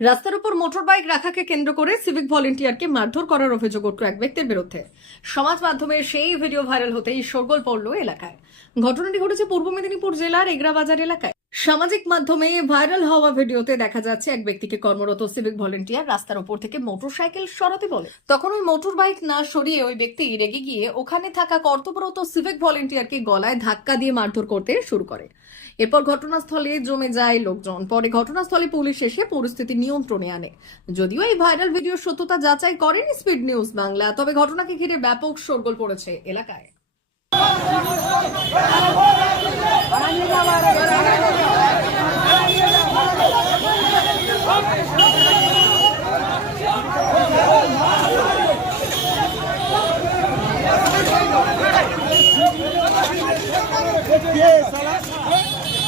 রাস্তার উপর motor bike রাখাকে কেন্দ্র করে সিভিক ভলেন্টিয়ারকে মারধর করার অভিযোগ উঠল এক ব্যক্তির বিরুদ্ধে। সমাজ মাধ্যমে সেই ভিডিও ভাইরাল হতেই শোরগোল পড়ল এলাকায়। ঘটনাটি ঘটেছে পূর্ব মেদিনীপুর জেলার এগরাবাজার এলাকায়। সামাজিক মাধ্যমে ভাইরাল হওয়া ভিডিওতে দেখা যাচ্ছে এক ব্যক্তিকে কর্মরত সিভিক ভলেন্টিয়ার রাস্তার ওপর থেকে মোটরসাইকেল সরাতে বলে। তখন ওই মোটর বাইক না সরিয়ে ওই ব্যক্তি রেগে গিয়ে ওখানে থাকা কর্তব্যরত সিভিক ভলেন্টিয়ারকে গলায় ধাক্কা দিয়ে মারধর করতে শুরু করে। এরপর ঘটনাস্থলে জমে যায় লোকজন। পরে ঘটনাস্থলে পুলিশ এসে পরিস্থিতি নিয়ন্ত্রণে আনে। যদিও এই ভাইরাল ভিডিওর সত্যতা যাচাই করেনি স্পিড নিউজ বাংলা, তবে ঘটনাকে ঘিরে ব্যাপক শোরগোল পড়েছে এলাকায়।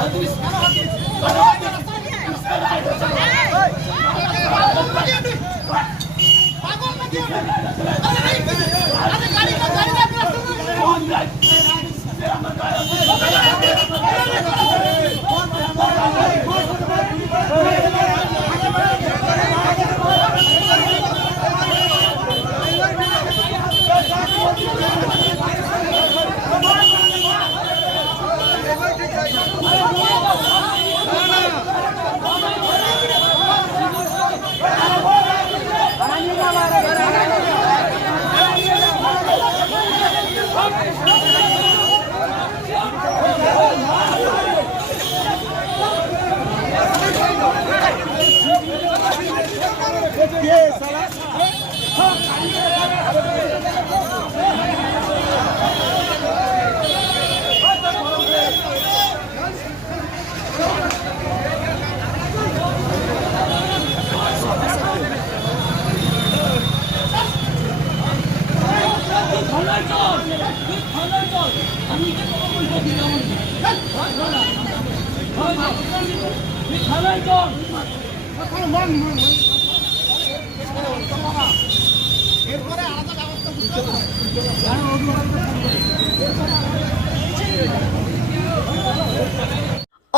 Andres.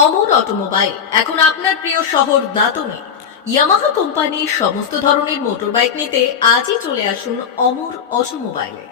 অমর অটোমোবাইল, এখন আপনার প্রিয় শহর দাতনে ইয়ামাহা কোম্পানির সমস্ত ধরনের মোটরবাইক নিতে আজই চলে আসুন অমর অটোমোবাইলে।